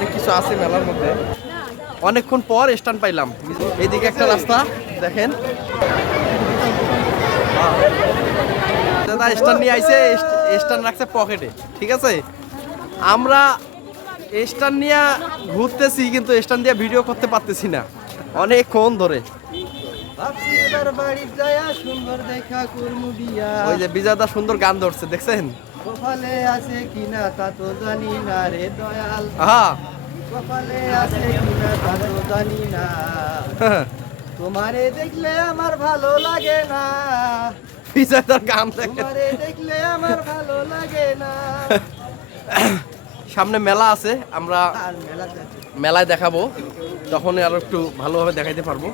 অনেক কিছু আছে মেলার মধ্যে। অনেকক্ষণ পর স্ট্যান্ড পাইলাম। এইদিকে একটা রাস্তা দেখেন, দাদা স্ট্যান্ড নিয়ে আইছে, স্ট্যান্ড রাখছে পকেটে। ঠিক আছে, আমরা স্ট্যান্ড নিয়ে ঘুরতেছি কিন্তু স্ট্যান্ড দিয়ে ভিডিও করতে পারতেছি না অনেকক্ষণ ধরে। ওই যে বিজয়দা সুন্দর গান ধরছে দেখছেন। কপালে আছে কিনা তা তো জানি না রে দয়াল, হ্যাঁ কপালে আছে কিনা তা তো জানি না, তোমারে দেখলে আমার ভালো লাগে না, বিজয়দার গান দেখেন। তোমারে দেখলে আমার ভালো লাগে না। সামনে মেলা আছে, আমরা আর মেলাতে আছে। মেলায় দেখাবো, তখন আরো একটু ভালোভাবে দেখাইতে পারবো।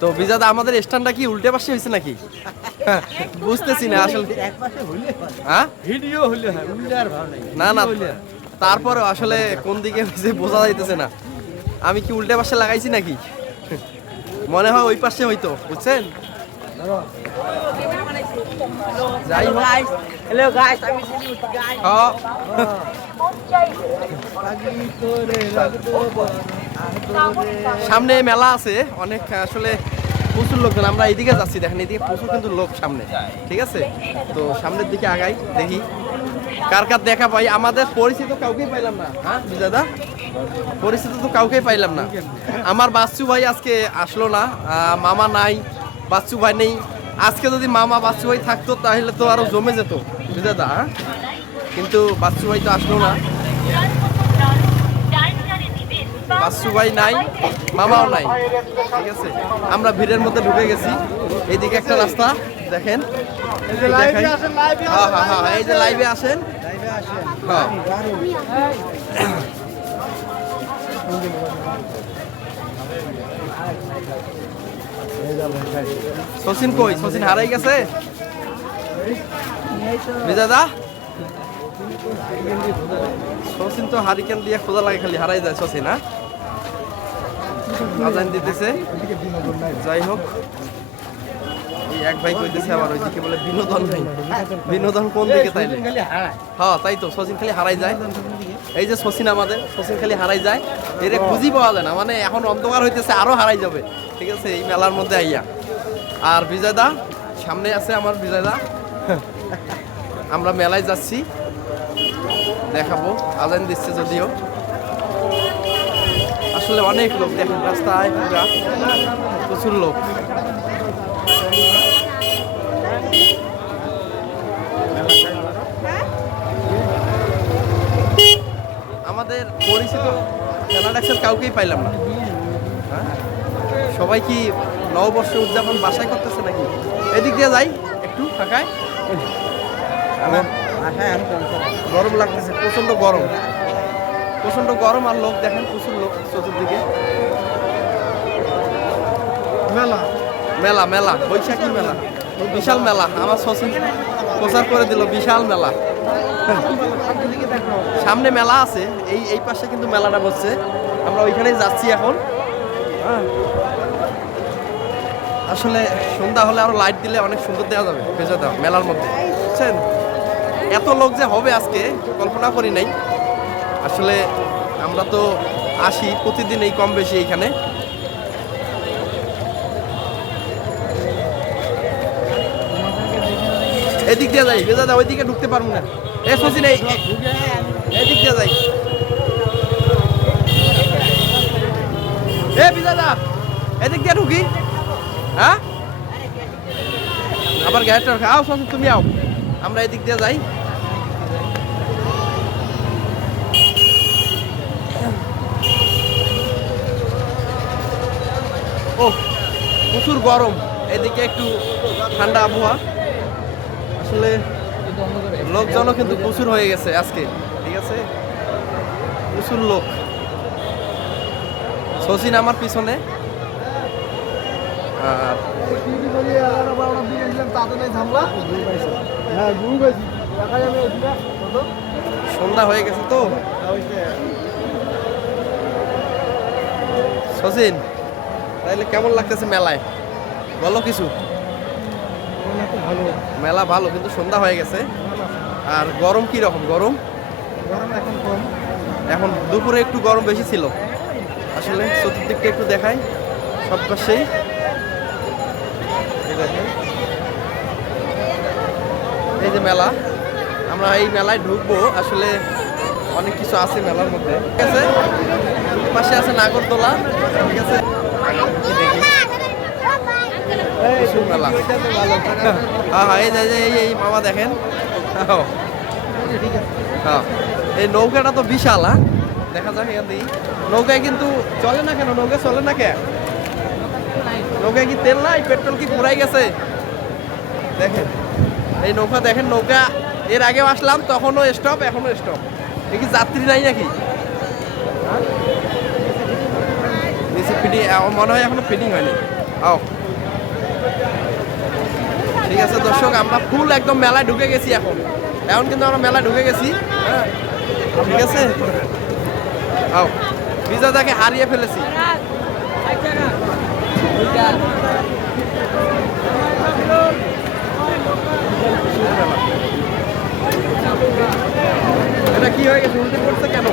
তো বিজাদা আমাদের স্ট্যান্ডটা কি উল্টে পাশে হয়েছে নাকি? বুঝতেছি না আসলে। এক পাশে হইলে হয়, হ্যাঁ ভিডিও হইলে হয়, উল্টে আর ভালো লাগে না না, তারপরে আসলে কোন দিকে হয়েছে বোঝা যাইতেছে না। আমি কি উল্টে পাশে লাগাইছি নাকি? মনে হয় ওই পাশে হইতো, বুঝছেন। যাই হোক, হ্যালো গাইস, আমি সিলিউট গাইস। হ্যাঁ, পাগলি করে রাখবো আদরে। সামনে মেলা আছে অনেক, আসলে প্রচুর লোকজন। আমরা এইদিকে যাচ্ছি, দেখেন এইদিকে প্রচুর কিন্তু লোক সামনে। ঠিক আছে, তো সামনের দিকে আগাই, দেখি কার কার দেখা পাই। আমাদের পরিচিত কাউকেই পাইলাম না। হ্যাঁ বিজাদা, পরিচিত তো কাউকেই পাইলাম না। আমার বাচ্চু ভাই আজকে আসলো না, মামা নাই, বাচ্চু ভাই নেই। আজকে যদি মামা বাচ্চু ভাই থাকতো তাহলে তো আরো জমে যেত বিজাদা। হ্যাঁ, কিন্তু বাচ্চু ভাই তো আসলো না, বাচ্চু ভাই নাই, মামাও নাই। ঠিক আছে, আমরা ভিড়ের মধ্যে ঢুকে গেছি। এইদিকে একটা রাস্তা দেখেন, দেখাই। হ্যাঁ হ্যাঁ হ্যাঁ, এই যে লাইভে আসেন। লাইভে আসেন। হ্যাঁ, শচীন কই? শচীন হারাই গেছে বিজাদা। শচীন তো হারিকেন দিয়ে খোঁজা লাগে, খালি হারাই যায় শচীন। হ্যাঁ, আজান দিতেছে। যাই হোক, এই এক ভাই কইতেছে আবার ওইদিকে বলে বিনোদন নাই। বিনোদন কোন দিকে তাইলে? হ্যাঁ তাই তো, শচীন খালি হারাই যায়। এই যে শচীন, আমাদের শচীন খালি হারাই যায়, এর খুঁজি পাওয়া যায় না। মানে এখন অন্ধকার হইতেছে, আরো হারাই যাবে। ঠিক আছে, এই মেলার মধ্যে আইয়া। আর বিজয়দা সামনে আছে, আমার বিজয়দা। আমরা মেলায় যাচ্ছি, দেখাবো। আজান দিচ্ছে যদিও, আসলে অনেক লোক দেখেন রাস্তায়, পুরা প্রচুর লোক। আমাদের পরিচিত মেলাডাক্সের কাউকেই পাইলাম না। হ্যাঁ, সবাই কি নববর্ষ উদযাপন বাসায় করতেছে নাকি? এদিক দিয়ে যাই একটু ফাঁকায়। গরম লাগতেছে, প্রচন্ড গরম, প্রচন্ড গরম। আর লোক দেখেন, প্রচুর লোক চতুর্দিকে। মেলা মেলা মেলা, বৈশাখী মেলা, বিশাল মেলা। আমার শচীন প্রচার করে দিল বিশাল মেলা। সামনে মেলা আছে, এই এই পাশে কিন্তু মেলাটা বসছে। আমরা ওইখানেই যাচ্ছি এখন। হ্যাঁ, আসলে সন্ধ্যা হলে আরো লাইট দিলে অনেক সুন্দর দেওয়া যাবে বেজাদা মেলার মধ্যে, বুঝছেন। এত লোক যে হবে আজকে কল্পনা করি নাই। আসলে আমরা তো আসি প্রতিদিন এই কম বেশি এইখানে। এদিক দিয়ে যাই বেজাদা, ওইদিকে ঢুকতে পারবো না। এ শচীন, এদিক দিয়ে যাই। এ বিজাদা, এদিক দিয়ে ঢুকি। হ্যাঁ, আবার গ্যাসটা আও শচীন, তুমি আও, আমরা এদিক দিয়ে যাই। ও প্রচুর গরম, এদিকে একটু ঠান্ডা আবহাওয়া। আসলে লোকজনও কিন্তু প্রচুর হয়ে গেছে আজকে। ঠিক আছে, প্রচুর লোক। শচীন আমার পিছনে। আর সন্ধ্যা হয়ে গেছে তো। শচীন, তাইলে কেমন লাগতেছে মেলায় বলো কিছু। মেলা ভালো, কিন্তু সন্ধ্যা হয়ে গেছে। আর গরম কি রকম? গরম গরম এখন কম, এখন দুপুরে একটু গরম বেশি ছিল। আসলে চতুর্দিকটা একটু দেখাই, সব পাশেই এই যে মেলা, আমরা এই মেলায় ঢুকবো। আসলে অনেক কিছু আছে মেলার মধ্যে, ঠিক আছে। পাশে আছে নাগরদোলা, ঠিক আছে। দেখি মেলা, হ্যাঁ হ্যাঁ, এই যে এই মামা দেখেন, হ্যাঁ এই নৌকাটা তো বিশাল। হ্যাঁ দেখা যাক এখান থেকে। নৌকায় কিন্তু চলে না কেন? নৌকা চলে না কে? নৌকায় কি তেল নাই? পেট্রোল কি পুরাই গেছে? দেখেন এই নৌকা, দেখেন নৌকা এর আগেও আসলাম, তখনও স্টপ, এখনো স্টপ। এ কি যাত্রী নাই নাকি? ফিটিং মনে হয় এখনো ফিটিং হয়নি। ঠিক আছে দর্শক, আমরা ফুল একদম মেলায় ঢুকে গেছি। এখন কিন্তু আমরা মেলায় ঢুকে গেছি। হ্যাঁ ঠিক আছে, বিজয়দাকে হারিয়ে ফেলেছি। এটা কি হয়ে গেছে? উল্টে পড়ছে কেন?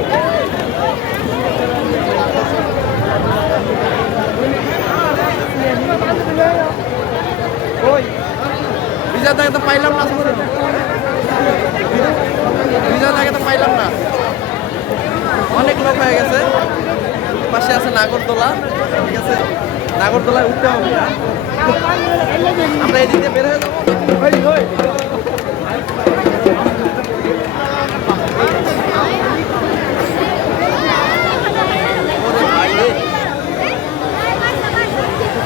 ওই বিজয়দাকে তো পাইলাম না, বিজয়দাকে তো পাইলাম না। অনেক লোক হয়ে গেছে। পাশে আছে নাগরদোলা, ঠিক আছে। নাগরদোলায় উঠতে হবে। আমরা এদিকে বের হয়ে যাবো।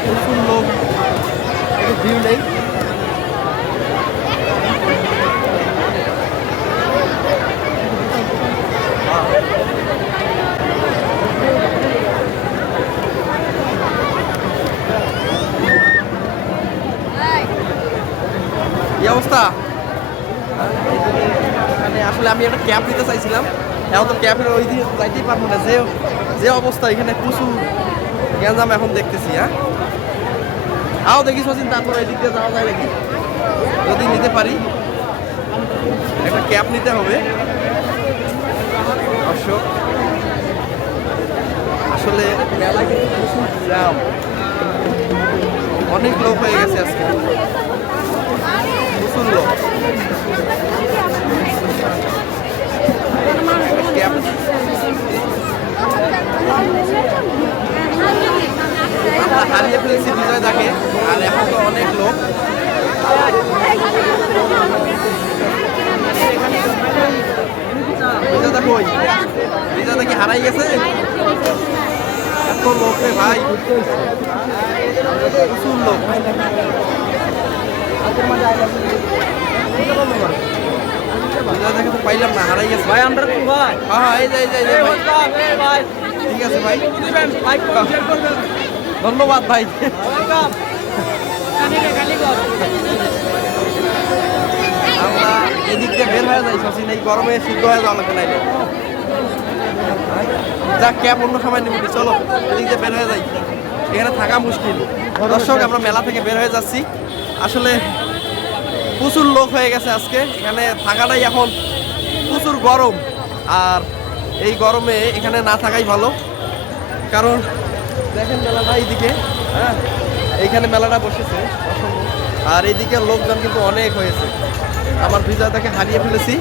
প্রচুর লোক, একটু ভিউ নেই। কি অবস্থা? মানে আসলে আমি একটা ক্যাব নিতে চাইছিলাম, এখন তো ক্যাবের ওই দিকে যাইতেই পারবো না। যে অবস্থা এখানে প্রচুর গ্যাঞ্জাম এখন দেখতেছি। হ্যাঁ আও দেখি সচিন, তারপর এই দিক দিয়ে যাওয়া যায় নাকি? যদি নিতে পারি, একটা ক্যাব নিতে হবে। দর্শক আসলে মেলা কিন্তু প্রচুর জ্যাম, অনেক লোক হয়ে গেছে আজকে, প্রচুর লোক। আমরা হারিয়ে ফেলেছি বিজয়দাকে, আর এখন তো অনেক লোক। বিজয়দা কই? বিজয়দা কি হারাই গেছে? এত লোক রে ভাই, প্রচুর লোক। বিজয়দাকে তো পাইলাম না, হারাই গেছে ভাই। আমরা ভাই, হ্যাঁ এই যে ভাই, ঠিক আছে ভাই, ধন্যবাদ ভাই। আমরা এদিক দিয়ে বের হয়ে যাই শচীন, এই গরমে সিদ্ধ হয়ে যাওয়া লাগবে নাইলে। যাক ক্যাব অন্য সময় নেব, চলো এদিক দিয়ে বের হয়ে যাই, এখানে থাকা মুশকিল। দর্শক আমরা মেলা থেকে বের হয়ে যাচ্ছি। আসলে প্রচুর লোক হয়ে গেছে আজকে, এখানে থাকাটাই এখন প্রচুর গরম। আর এই গরমে এখানে না থাকাই ভালো, কারণ দেখেন মেলাটা এইদিকে, হ্যাঁ এইখানে মেলাটা বসেছে, আর এইদিকে লোকজন কিন্তু অনেক হয়েছে। আমার বিজয়দাকে হারিয়ে ফেলেছি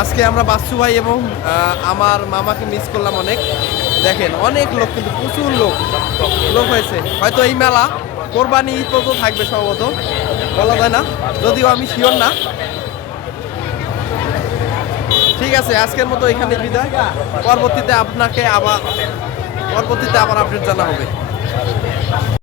আজকে। আমরা বাচ্চু ভাই এবং আমার মামাকে মিস করলাম অনেক। দেখেন অনেক লোক, কিন্তু প্রচুর লোক হয়েছে। হয়তো এই মেলা কোরবানি ঈদ পর্যন্ত থাকবে সম্ভবত, বলা যায় না, যদিও আমি শিওর না। ঠিক আছে, আজকের মতো এখানে বিদায়। পরবর্তীতে আবার আপডেট জানা হবে।